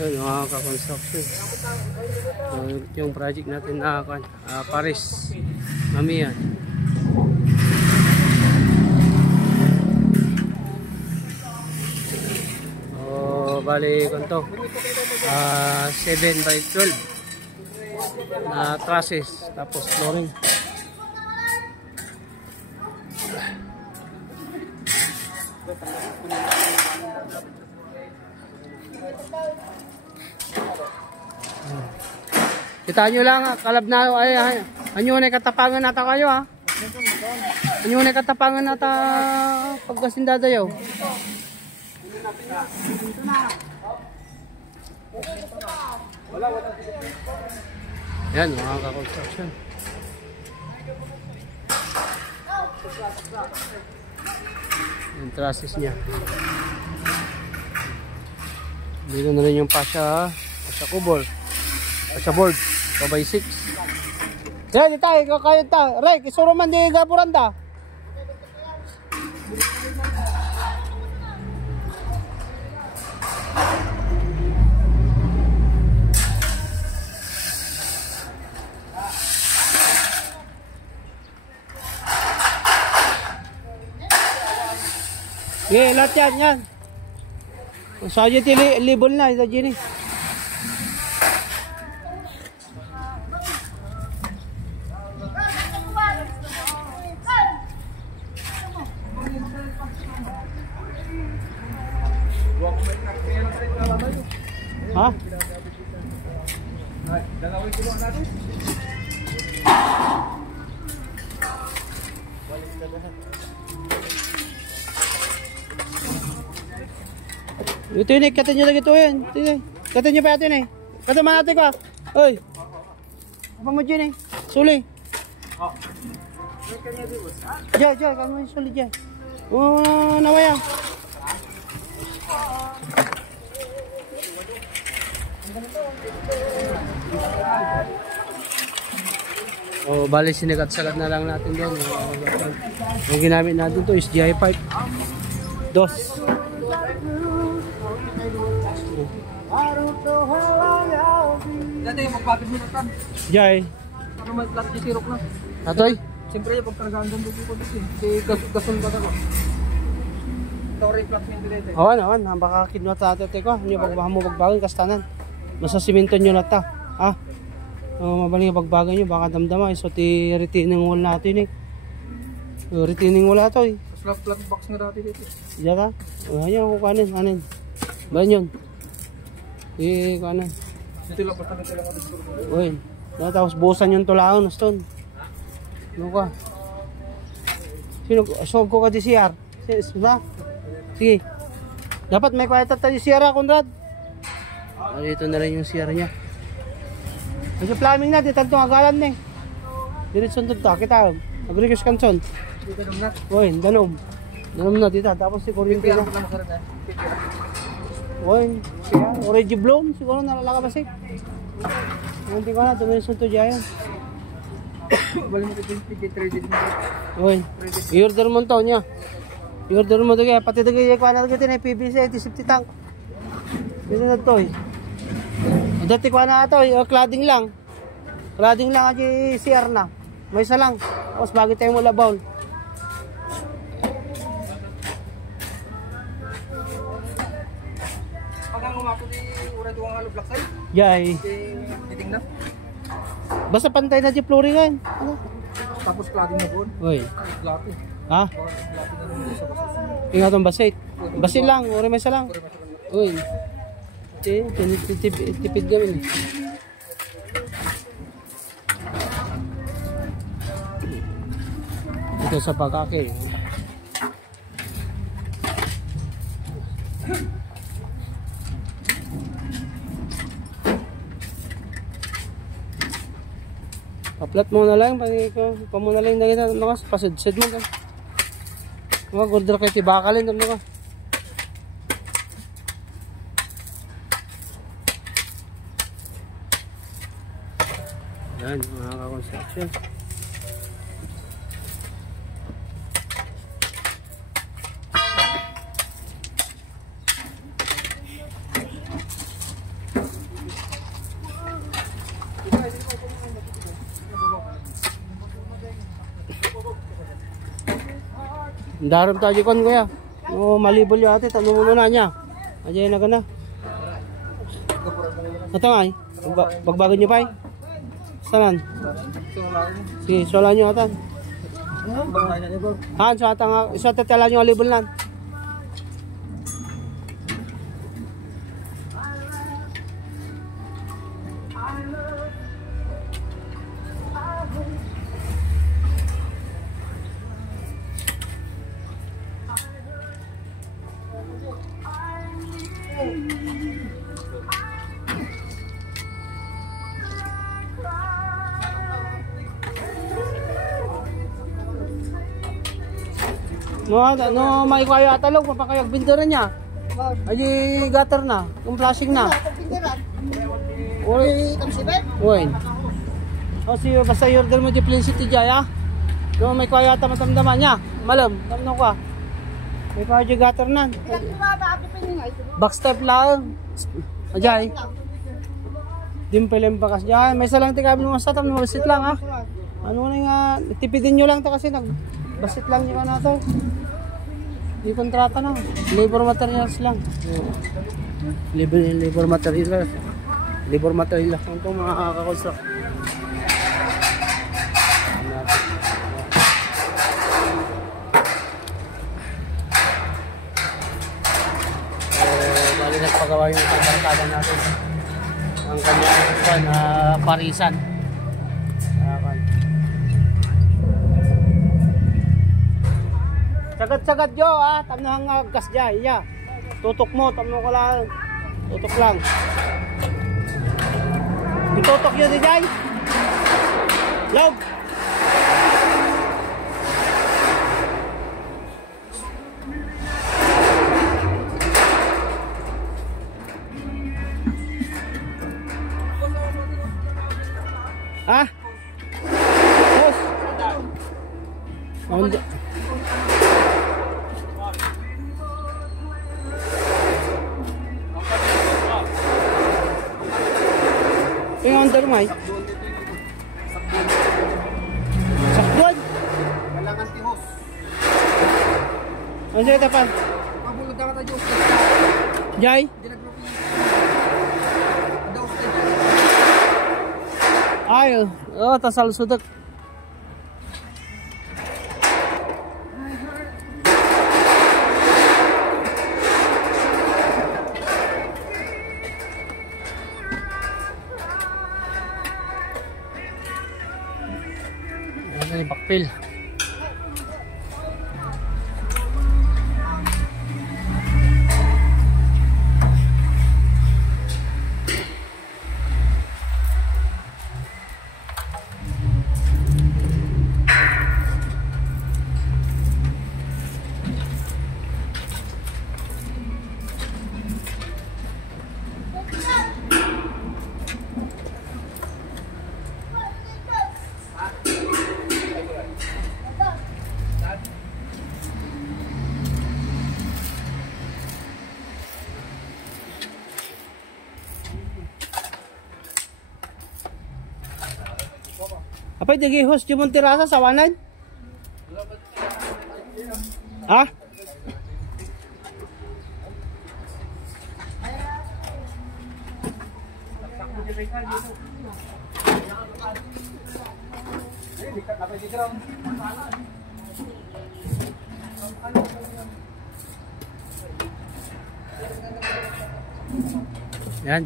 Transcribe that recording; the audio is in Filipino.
Yun, mga ka-construction. So, yung project natin na Paris Mamiya. So, bali kanto 7x12 na trusses, tapos flooring. Kita nyo lang, kalab na ay anyo na katapangan nata kayo ha. Anyo na katapangan nata pagkasindada yo. Yan mga ka-construction. Yung trusses niya. Dito na rin yung pasya kubol. Pasya board. 2x6. Yan, ito, kaya ito. Ray, kisuro man di gapuranda. Yeah, lahat yan. Sadya libol na, ito dyan eh. Ha? Dalawin kilo natin. Ito yun eh, kata nyo lagi ito yun. Kata nyo pa natin eh. Kata man natin ka. Oy. Apa mo dyan eh. Suli. Diyan, kami mo suli dyan. Nawaya. Bali sinikat-sakat na lang natin doon. Ang ginamit natin to is GI pipe. Dos. Dati magpapit mo na tam. Jai. Ano may plat di sirok na. Atoy. Siyempre yung pagkargaan doon ko dito. Si gasun ba ako. Story plat mo dito. Awan, baka kidnot natin ko. Ano pagbahan mo pagbagan kastanan. Nasa simento nyo na ta. Ha? Mabaling pagbagan nyo baka damdama. So ti retaining wall natin eh. Retaining wall ato eh. Plat box na dati dito. Diyan ka? Ayan ako kanin. Ba yun? Kanan. Dito lang basta nito lang ako dito. Uy, tapos busan yung tulaon na stone. Ano ka? Sino? Asog ko ka di CR. Sige. Dapat may kwenta tayo CR ha, Conrad. Dito na rin yung CR niya. Kasi plumbing na, dito itong agalan na eh. Diretson ito, kita. Agrigus kanson. Dito na. Uy, danom na dito. Tapos si kuryente na. Uy, orange bloom. Siguro nalalaka ba siya? Hindi ko na, tumilis ito dyan. Balik mo ito yung PG3 din mo. Uy, i-order mo ito niya. I-order mo ito kaya. Pati ito kaya kuha na ito na PVC, anti-safety tank. Dito na ito eh. Dati kuha na ito eh, cladding lang. Cladding lang at CR na. May isa lang. Tapos bagay tayo mula bowl. Jai. Titingnan. Basta pantay na si flooring yan. Ano? Tapos cladding na bon. Uy. Cladding. Ha? Ingat ang basit. Basit lang, uri may isa lang. Uy. Tipid namin. Ito sa pagkaki. Pa-flat mo na lang, pa mo na lang na nakas, pasid-sid mo kan. Mga gordra kay tibakalin tam ka. Yan, mga ka-construction. Daram tayo kon kuya. No, malibol yung ate, tanong mo na niya. Ajay na ka na. Ito nga eh. Pagbago nyo pa eh. Saan? Sige, sola nyo atan. Han, so atan nga. Isa tatala nyo alibol nan. No, may kaya atalog, mapakayag bindaran niya. Ay, gutter na, yung flashing na. Uy, uy. O siyo, basta i-order mo di Plain City Jaya. No, may kaya ata matamdaman niya. Malam, tamno ka. May kaya di gutter na. Backstep lang. Ajay. Dimpelem bakas dyan. May salang tikabil mo sa tam, basit lang ha. Ano na nga, tipidin nyo lang to kasi basit lang nyo na to. Di kontrata na. Labor materials lang. Labor materials. Labor materials lang ito mga kakakonstruct. Bali nagpagawa yung barkada natin. Ang kanyang parisan. Sagat-sagat jo ah, tanang gas dyan, iya. Tutok mo, tamno ko lang. Tutok lang. Itutok yun di dyan. Log. Ah? Bos. Yung under may sakduan Kailangan tihos. ano siya tapan Mabulog ka tayo. jay ay oh tasal sudak ini bakpil. Apa jadi host cuma terasa sawanan? Ah? Yan.